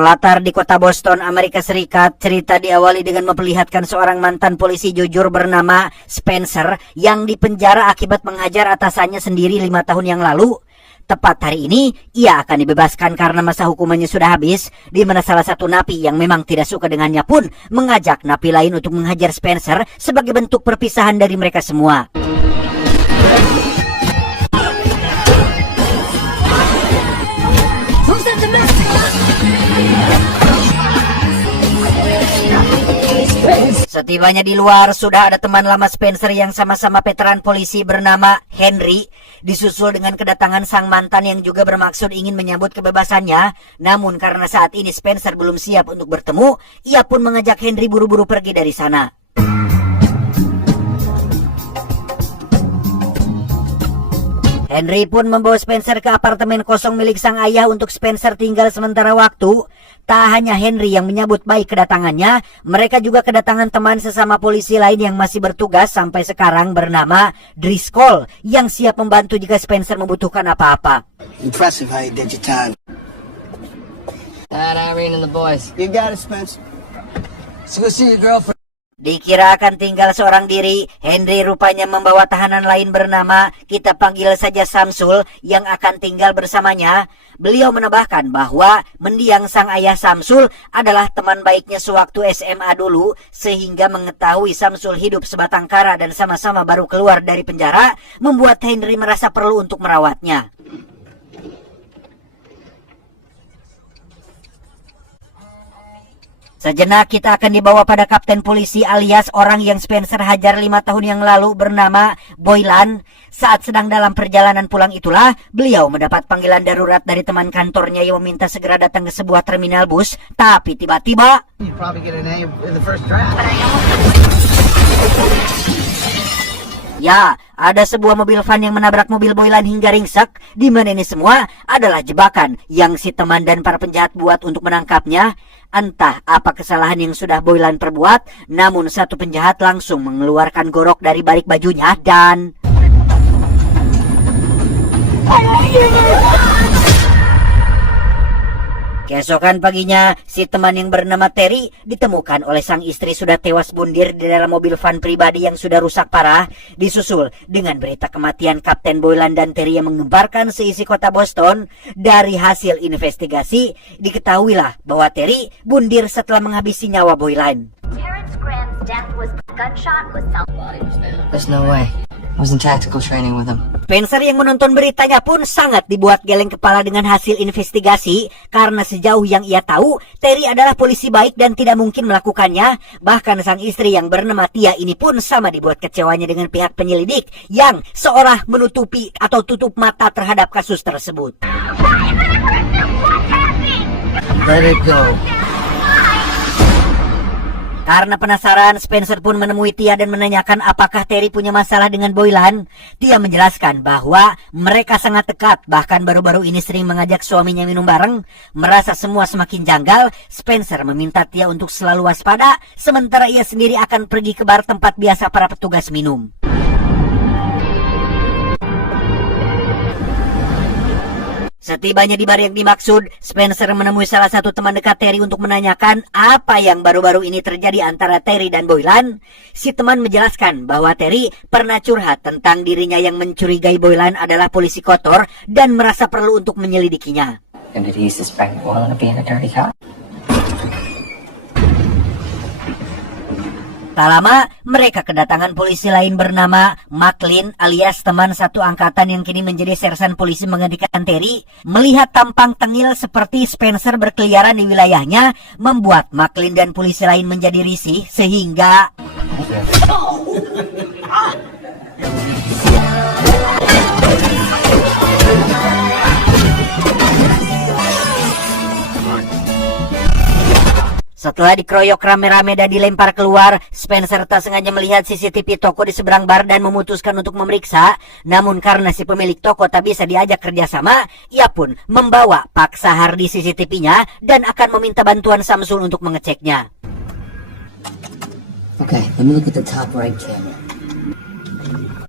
Terlatar di kota Boston, Amerika Serikat, cerita diawali dengan memperlihatkan seorang mantan polisi jujur bernama Spencer yang dipenjara akibat menghajar atasannya sendiri 5 tahun yang lalu. Tepat hari ini, ia akan dibebaskan karena masa hukumannya sudah habis, di mana salah satu napi yang memang tidak suka dengannya pun mengajak napi lain untuk menghajar Spencer sebagai bentuk perpisahan dari mereka semua. Setibanya di luar, sudah ada teman lama Spencer yang sama-sama veteran polisi bernama Henry, disusul dengan kedatangan sang mantan yang juga bermaksud ingin menyambut kebebasannya. Namun karena saat ini Spencer belum siap untuk bertemu, ia pun mengajak Henry buru-buru pergi dari sana. Henry pun membawa Spencer ke apartemen kosong milik sang ayah untuk Spencer tinggal sementara waktu. Tak hanya Henry yang menyambut baik kedatangannya, mereka juga kedatangan teman sesama polisi lain yang masih bertugas sampai sekarang bernama Driscoll, yang siap membantu jika Spencer membutuhkan apa-apa. Impressive how you did your time. Irene and the boys. You got it, Spencer. Let's go see your girlfriend. Dikira akan tinggal seorang diri, Henry rupanya membawa tahanan lain bernama, kita panggil saja Samsul, yang akan tinggal bersamanya. Beliau menambahkan bahwa mendiang sang ayah Samsul adalah teman baiknya sewaktu SMA dulu, sehingga mengetahui Samsul hidup sebatang kara dan sama-sama baru keluar dari penjara, membuat Henry merasa perlu untuk merawatnya. Sejenak kita akan dibawa pada kapten polisi alias orang yang Spencer hajar 5 tahun yang lalu bernama Boylan. Saat sedang dalam perjalanan pulang itulah, beliau mendapat panggilan darurat dari teman kantornya yang meminta segera datang ke sebuah terminal bus. Tapi tiba-tiba... Ya, ada sebuah mobil van yang menabrak mobil Boylan hingga ringsek, di mana ini semua adalah jebakan yang si teman dan para penjahat buat untuk menangkapnya. Entah apa kesalahan yang sudah Boylan perbuat, namun satu penjahat langsung mengeluarkan golok dari balik bajunya dan... Keesokan paginya, si teman yang bernama Terry ditemukan oleh sang istri sudah tewas bundir di dalam mobil van pribadi yang sudah rusak parah, disusul dengan berita kematian Kapten Boylan dan Terry yang menggemparkan seisi kota Boston. Dari hasil investigasi, diketahuilah bahwa Terry bundir setelah menghabisi nyawa Boylan. There's no way. I was in tactical training with him. Spencer yang menonton beritanya pun sangat dibuat geleng kepala dengan hasil investigasi, karena sejauh yang ia tahu, Terry adalah polisi baik dan tidak mungkin melakukannya. Bahkan sang istri yang bernama Tia ini pun sama dibuat kecewanya dengan pihak penyelidik yang seolah menutupi atau tutup mata terhadap kasus tersebut. Let it go. Karena penasaran, Spencer pun menemui Tia dan menanyakan apakah Terry punya masalah dengan Boylan. Tia menjelaskan bahwa mereka sangat dekat, bahkan baru-baru ini sering mengajak suaminya minum bareng. Merasa semua semakin janggal, Spencer meminta Tia untuk selalu waspada, sementara ia sendiri akan pergi ke bar tempat biasa para petugas minum. Setibanya di bar yang dimaksud, Spencer menemui salah satu teman dekat Terry untuk menanyakan apa yang baru-baru ini terjadi antara Terry dan Boylan. Si teman menjelaskan bahwa Terry pernah curhat tentang dirinya yang mencurigai Boylan adalah polisi kotor dan merasa perlu untuk menyelidikinya. And did he suspect Boylan of being a dirty cop? Tak lama, mereka kedatangan polisi lain bernama McLean alias teman satu angkatan yang kini menjadi sersan polisi menggantikan Terry. Melihat tampang tengil seperti Spencer berkeliaran di wilayahnya, membuat McLean dan polisi lain menjadi risih sehingga... Setelah dikeroyok rame-rame dan dilempar keluar, Spencer tak sengaja melihat CCTV toko di seberang bar dan memutuskan untuk memeriksa. Namun karena si pemilik toko tak bisa diajak kerjasama, ia pun membawa paksa hard disk CCTV-nya dan akan meminta bantuan Samsul untuk mengeceknya. Okay, let me look at the top right camera.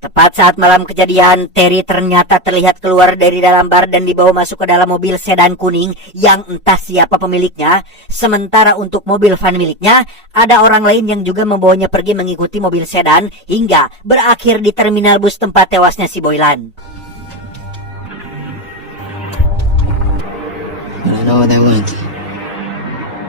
Tepat saat malam kejadian, Terry ternyata terlihat keluar dari dalam bar dan dibawa masuk ke dalam mobil sedan kuning yang entah siapa pemiliknya. Sementara untuk mobil van miliknya, ada orang lain yang juga membawanya pergi mengikuti mobil sedan hingga berakhir di terminal bus tempat tewasnya si Boylan. I know where they went.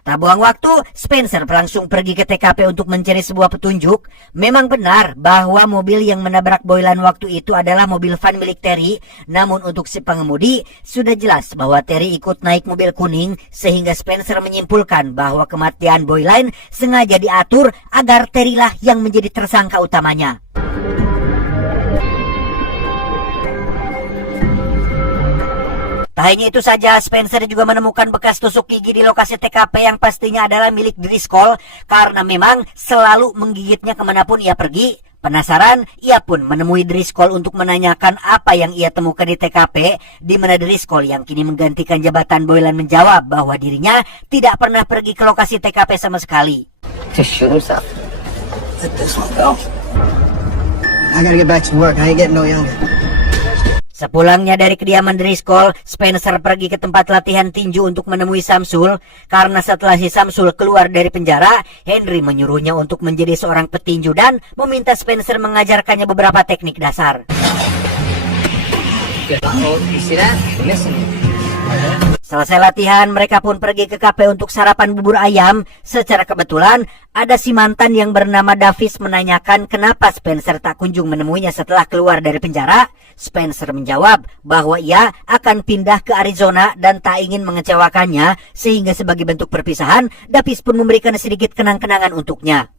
Tak buang waktu, Spencer langsung pergi ke TKP untuk mencari sebuah petunjuk. Memang benar bahwa mobil yang menabrak Boylan waktu itu adalah mobil van milik Terry. Namun untuk si pengemudi, sudah jelas bahwa Terry ikut naik mobil kuning, sehingga Spencer menyimpulkan bahwa kematian Boylan sengaja diatur agar Terry lah yang menjadi tersangka utamanya. Tak hanya itu saja, Spencer juga menemukan bekas tusuk gigi di lokasi TKP yang pastinya adalah milik Driscoll karena memang selalu menggigitnya kemanapun ia pergi. Penasaran, ia pun menemui Driscoll untuk menanyakan apa yang ia temukan di TKP, di mana Driscoll yang kini menggantikan jabatan Boylan menjawab bahwa dirinya tidak pernah pergi ke lokasi TKP sama sekali. Just shoot himself. Let this one go. I gotta get back to work. I ain't getting no younger. Sepulangnya dari kediaman Driscoll, Spencer pergi ke tempat latihan tinju untuk menemui Samsul. Karena setelah si Samsul keluar dari penjara, Henry menyuruhnya untuk menjadi seorang petinju dan meminta Spencer mengajarkannya beberapa teknik dasar. You see that? You're missing it. Selesai latihan, mereka pun pergi ke kafe untuk sarapan bubur ayam. Secara kebetulan, ada si mantan yang bernama Davis menanyakan kenapa Spencer tak kunjung menemuinya setelah keluar dari penjara. Spencer menjawab bahwa ia akan pindah ke Arizona dan tak ingin mengecewakannya, sehingga sebagai bentuk perpisahan, Davis pun memberikan sedikit kenang-kenangan untuknya.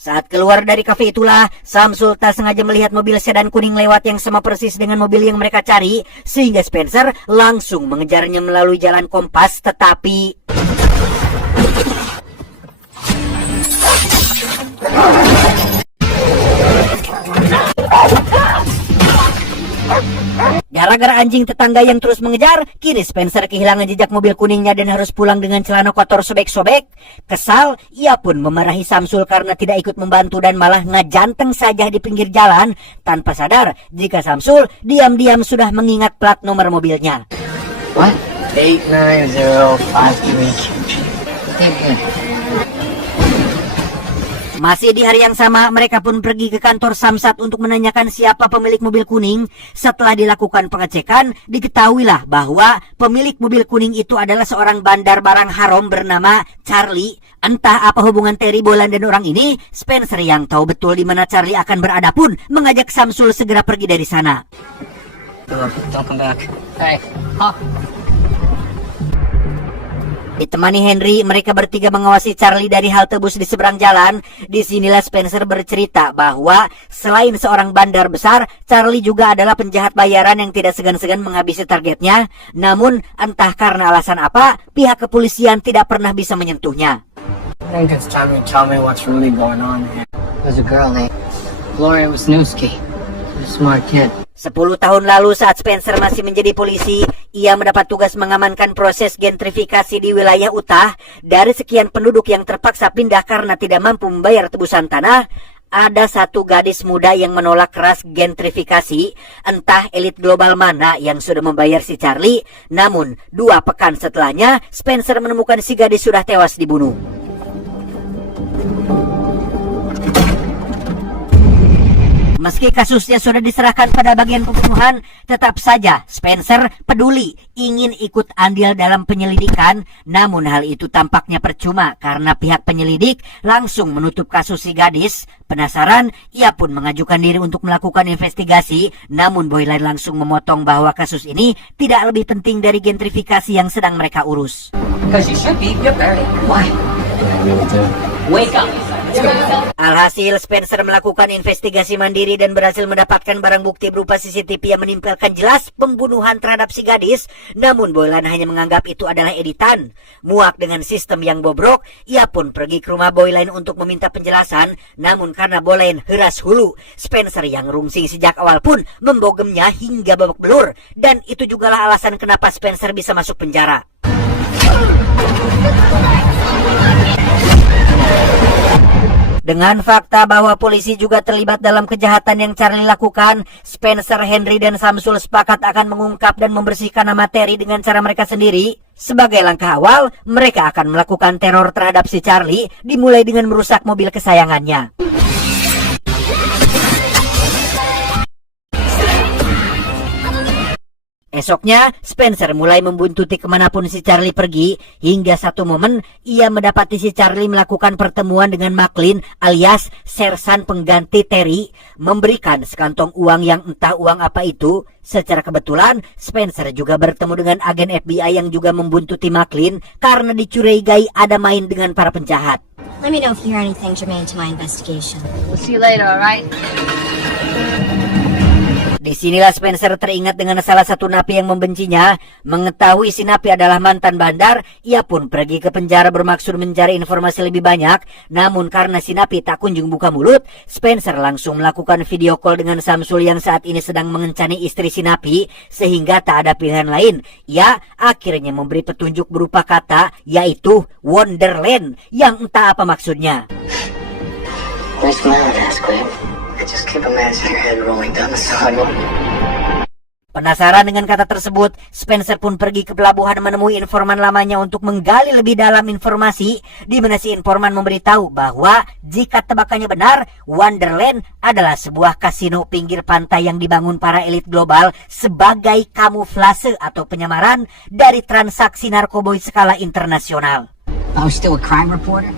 Saat keluar dari kafe itulah, Samsul tak sengaja melihat mobil sedan kuning lewat yang sama persis dengan mobil yang mereka cari, sehingga Spencer langsung mengejarnya melalui jalan kompas, tetapi gara-gara anjing tetangga yang terus mengejar, kini Spencer kehilangan jejak mobil kuningnya dan harus pulang dengan celana kotor sobek-sobek. Kesal, ia pun memarahi Samsul karena tidak ikut membantu dan malah ngajanteng saja di pinggir jalan, tanpa sadar jika Samsul diam-diam sudah mengingat plat nomor mobilnya. What? 89053. Masih di hari yang sama, mereka pun pergi ke kantor Samsat untuk menanyakan siapa pemilik mobil kuning. Setelah dilakukan pengecekan, diketahuilah bahwa pemilik mobil kuning itu adalah seorang bandar barang haram bernama Charlie. Entah apa hubungan Terry, Boylan dan orang ini, Spencer yang tahu betul di mana Charlie akan berada pun mengajak Samsul segera pergi dari sana. Don't come back. Hey, huh? Ditemani Henry, mereka bertiga mengawasi Charlie dari halte bus di seberang jalan. Disinilah Spencer bercerita bahwa selain seorang bandar besar, Charlie juga adalah penjahat bayaran yang tidak segan-segan menghabisi targetnya. Namun, entah karena alasan apa, pihak kepolisian tidak pernah bisa menyentuhnya. I think it's time you tell me what's really going on here. There's a girl named Gloria Wisniewski. She's a smart kid. 10 tahun lalu saat Spencer masih menjadi polisi, ia mendapat tugas mengamankan proses gentrifikasi di wilayah Utah. Dari sekian penduduk yang terpaksa pindah karena tidak mampu membayar tebusan tanah, ada satu gadis muda yang menolak keras gentrifikasi. Entah elit global mana yang sudah membayar si Charlie. Namun 2 pekan setelahnya, Spencer menemukan si gadis sudah tewas dibunuh. Meski kasusnya sudah diserahkan pada bagian pembunuhan, tetap saja Spencer peduli ingin ikut andil dalam penyelidikan. Namun hal itu tampaknya percuma karena pihak penyelidik langsung menutup kasus si gadis. Penasaran, ia pun mengajukan diri untuk melakukan investigasi. Namun Boylan langsung memotong bahwa kasus ini tidak lebih penting dari gentrifikasi yang sedang mereka urus. Because you should be. You're very. Why? Wake up. Alhasil, Spencer melakukan investigasi mandiri dan berhasil mendapatkan barang bukti berupa CCTV yang menimpalkan jelas pembunuhan terhadap si gadis. Namun Boylan hanya menganggap itu adalah editan. Muak dengan sistem yang bobrok, ia pun pergi ke rumah Boylan untuk meminta penjelasan. Namun karena Boylan heras hulu, Spencer yang rungsing sejak awal pun membogemnya hingga babak belur. Dan itu jugalah alasan kenapa Spencer bisa masuk penjara. Dengan fakta bahwa polisi juga terlibat dalam kejahatan yang Charlie lakukan, Spencer, Henry, dan Samsul sepakat akan mengungkap dan membersihkan nama Terry dengan cara mereka sendiri. Sebagai langkah awal, mereka akan melakukan teror terhadap si Charlie, dimulai dengan merusak mobil kesayangannya. Esoknya, Spencer mulai membuntuti kemanapun si Charlie pergi, hingga satu momen ia mendapati si Charlie melakukan pertemuan dengan McLean alias sersan pengganti Terry, memberikan sekantong uang yang entah uang apa itu. Secara kebetulan, Spencer juga bertemu dengan agen FBI yang juga membuntuti McLean karena dicurigai ada main dengan para penjahat. Let me know if you hear anything germane to my investigation. We'll see you later, alright? Disinilah Spencer teringat dengan salah satu napi yang membencinya. Mengetahui si napi adalah mantan bandar, ia pun pergi ke penjara bermaksud mencari informasi lebih banyak. Namun karena si napi tak kunjung buka mulut, Spencer langsung melakukan video call dengan Samsul yang saat ini sedang mengencani istri si napi, sehingga tak ada pilihan lain. Ia akhirnya memberi petunjuk berupa kata, yaitu Wonderland, yang entah apa maksudnya. Nice smile, Asquith. Just keep imagining your head rolling down the sidewalk. Penasaran dengan kata tersebut, Spencer pun pergi ke pelabuhan menemui informan lamanya untuk menggali lebih dalam informasi, di mana si informan memberitahu bahwa jika tebakannya benar, Wonderland adalah sebuah kasino pinggir pantai yang dibangun para elit global sebagai kamuflase atau penyamaran dari transaksi narkoboy skala internasional. I was still a crime reporter?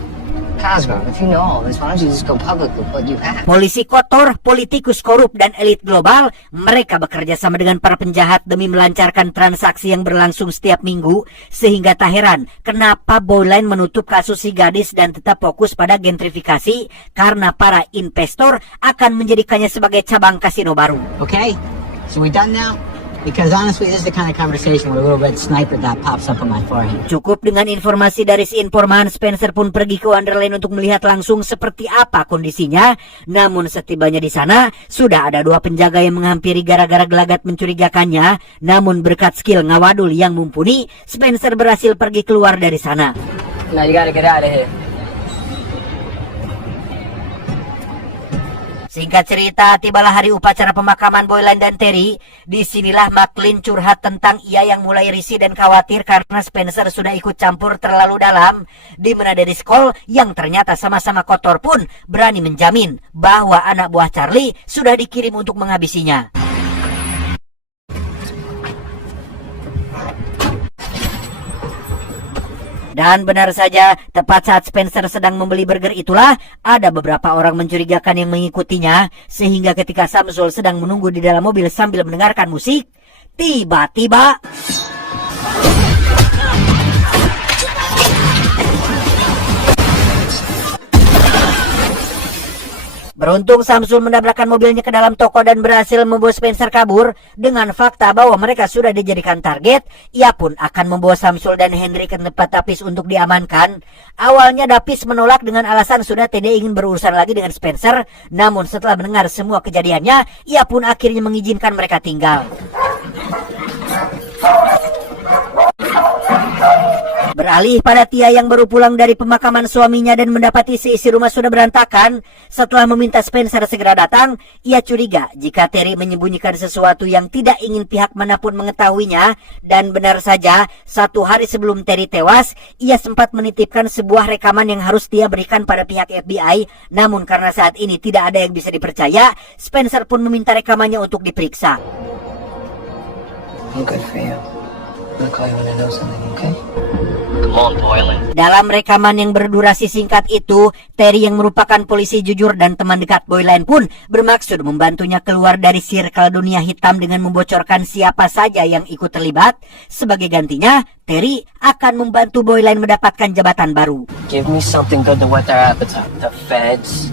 Cosgrove, if you know all this, why don't you just go public with what you have? Polisi kotor, politikus korup, dan elit global, mereka bekerja sama dengan para penjahat demi melancarkan transaksi yang berlangsung setiap minggu, sehingga tak heran kenapa Boyline menutup kasus si gadis dan tetap fokus pada gentrifikasi, karena para investor akan menjadikannya sebagai cabang kasino baru. Okay? So we done now? Because honestly, this is the kind of conversation with a little red sniper dot pops up on my forehead. Cukup dengan informasi dari si informan, Spencer pun pergi ke Wonderland untuk melihat langsung seperti apa kondisinya. Namun setibanya di sana, sudah ada dua penjaga yang menghampiri gara-gara gelagat mencurigakannya. Namun berkat skill ngawadul yang mumpuni, Spencer berhasil pergi keluar dari sana. Now you gotta get out of here. Singkat cerita, tibalah hari upacara pemakaman Boyline dan Terry. Disinilah McLean curhat tentang ia yang mulai risih dan khawatir karena Spencer sudah ikut campur terlalu dalam. Di mana Dennis Cole yang ternyata sama-sama kotor pun berani menjamin bahwa anak buah Charlie sudah dikirim untuk menghabisinya. Dan benar saja, tepat saat Spencer sedang membeli burger itulah, ada beberapa orang mencurigakan yang mengikutinya, sehingga ketika Samsul sedang menunggu di dalam mobil sambil mendengarkan musik, tiba-tiba beruntung Samsul mendabrakkan mobilnya ke dalam toko dan berhasil membawa Spencer kabur. Dengan fakta bahwa mereka sudah dijadikan target, ia pun akan membawa Samsul dan Henry ke tempat Dapis untuk diamankan. Awalnya Dapis menolak dengan alasan sudah tidak ingin berurusan lagi dengan Spencer. Namun setelah mendengar semua kejadiannya, ia pun akhirnya mengizinkan mereka tinggal. Beralih pada Tia yang baru pulang dari pemakaman suaminya dan mendapati seisi rumah sudah berantakan. Setelah meminta Spencer segera datang, ia curiga jika Terry menyembunyikan sesuatu yang tidak ingin pihak manapun mengetahuinya. Dan benar saja, satu hari sebelum Terry tewas, ia sempat menitipkan sebuah rekaman yang harus dia berikan pada pihak FBI. Namun karena saat ini tidak ada yang bisa dipercaya, Spencer pun meminta rekamannya untuk diperiksa. I'm good for you. I'll call you when I know something, okay? Dalam rekaman yang berdurasi singkat itu, Terry yang merupakan polisi jujur dan teman dekat Boyline pun bermaksud membantunya keluar dari sirkel dunia hitam dengan membocorkan siapa saja yang ikut terlibat. Sebagai gantinya, Terry akan membantu Boyline mendapatkan jabatan baru. Give me something good to whet their appetite. The feds.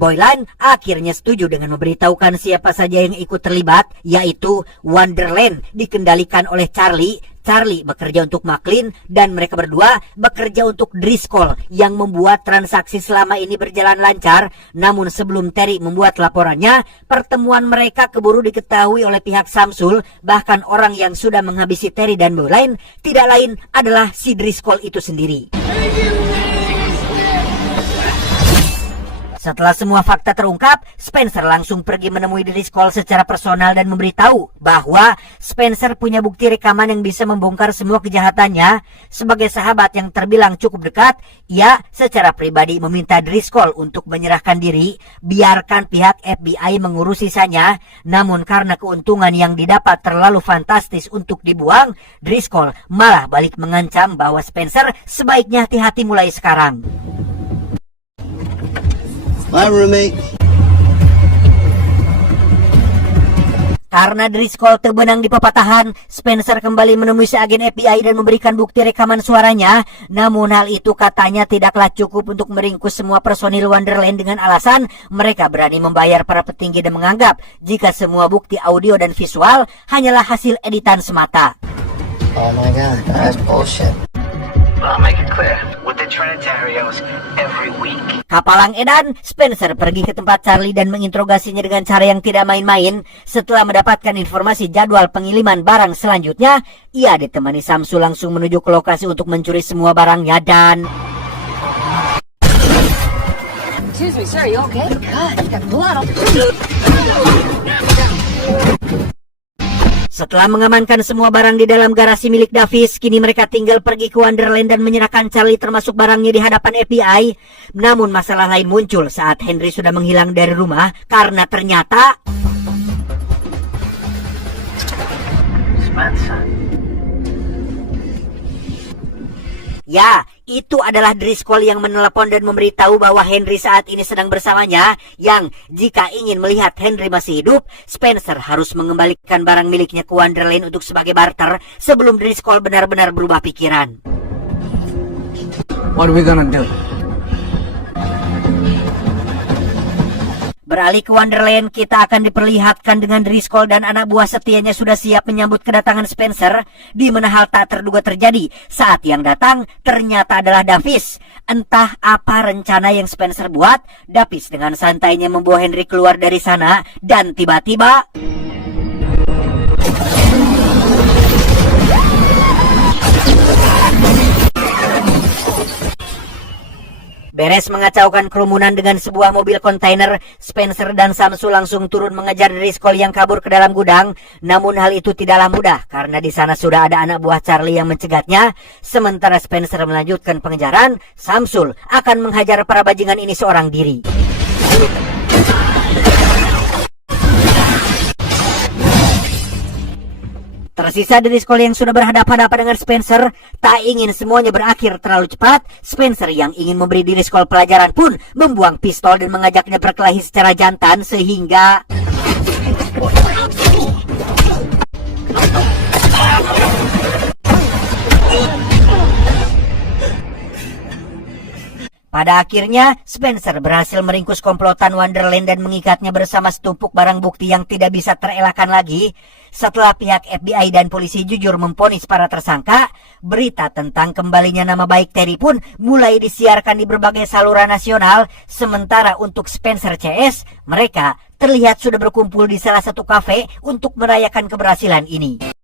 Boyline akhirnya setuju dengan memberitahukan siapa saja yang ikut terlibat, yaitu Wonderland dikendalikan oleh Charlie. Charlie bekerja untuk McLean dan mereka berdua bekerja untuk Driscoll yang membuat transaksi selama ini berjalan lancar. Namun sebelum Terry membuat laporannya, pertemuan mereka keburu diketahui oleh pihak Samsul. Bahkan orang yang sudah menghabisi Terry dan Boyline tidak lain adalah si Driscoll itu sendiri. Setelah semua fakta terungkap, Spencer langsung pergi menemui Driscoll secara personal dan memberitahu bahwa Spencer punya bukti rekaman yang bisa membongkar semua kejahatannya. Sebagai sahabat yang terbilang cukup dekat, ia secara pribadi meminta Driscoll untuk menyerahkan diri, biarkan pihak FBI mengurus sisanya. Namun karena keuntungan yang didapat terlalu fantastis untuk dibuang, Driscoll malah balik mengancam bahwa Spencer sebaiknya hati-hati mulai sekarang. My roommate. Karena Driscoll terbenang di pepatahan, Spencer kembali menemui si agen FBI dan memberikan bukti rekaman suaranya. Namun hal itu katanya tidaklah cukup untuk meringkus semua personil Wonderland dengan alasan mereka berani membayar para petinggi dan menganggap jika semua bukti audio dan visual hanyalah hasil editan semata. Oh my god, that's bullshit. I'll make it clear. With the Trinitarios every week. Kapalang edan, Spencer pergi ke tempat Charlie dan menginterogasinya dengan cara yang tidak main-main. Setelah mendapatkan informasi jadwal pengiriman barang selanjutnya, ia ditemani Samsul langsung menuju ke lokasi untuk mencuri semua barangnya dan... Excuse me, sir, you okay? God, you got blood. Setelah mengamankan semua barang di dalam garasi milik Davis, kini mereka tinggal pergi ke Wonderland dan menyerahkan Charlie termasuk barangnya di hadapan FBI. Namun masalah lain muncul saat Henry sudah menghilang dari rumah karena ternyata... Spencer. Ya, itu adalah Driscoll yang menelepon dan memberitahu bahwa Henry saat ini sedang bersamanya, yang jika ingin melihat Henry masih hidup, Spencer harus mengembalikan barang miliknya ke Wonderland untuk sebagai barter sebelum Driscoll benar-benar berubah pikiran. What are we gonna do? Beralih ke Wonderland, kita akan diperlihatkan dengan Driscoll dan anak buah setianya sudah siap menyambut kedatangan Spencer, di mana hal tak terduga terjadi saat yang datang ternyata adalah Davis. Entah apa rencana yang Spencer buat, Davis dengan santainya membawa Henry keluar dari sana dan tiba-tiba... Beres mengacaukan kerumunan dengan sebuah mobil kontainer, Spencer dan Samsul langsung turun mengejar Driscoll yang kabur ke dalam gudang. Namun hal itu tidaklah mudah karena di sana sudah ada anak buah Charlie yang mencegatnya. Sementara Spencer melanjutkan pengejaran, Samsul akan menghajar para bajingan ini seorang diri. Tersisa Driscoll yang sudah berhadapan-hadapan dengan Spencer. Tak ingin semuanya berakhir terlalu cepat, Spencer yang ingin memberi Driscoll pelajaran pun membuang pistol dan mengajaknya berkelahi secara jantan sehingga... Pada akhirnya, Spencer berhasil meringkus komplotan Wonderland dan mengikatnya bersama setumpuk barang bukti yang tidak bisa terelakkan lagi. Setelah pihak FBI dan polisi jujur memvonis para tersangka, berita tentang kembalinya nama baik Terry pun mulai disiarkan di berbagai saluran nasional. Sementara untuk Spencer CS, mereka terlihat sudah berkumpul di salah satu kafe untuk merayakan keberhasilan ini.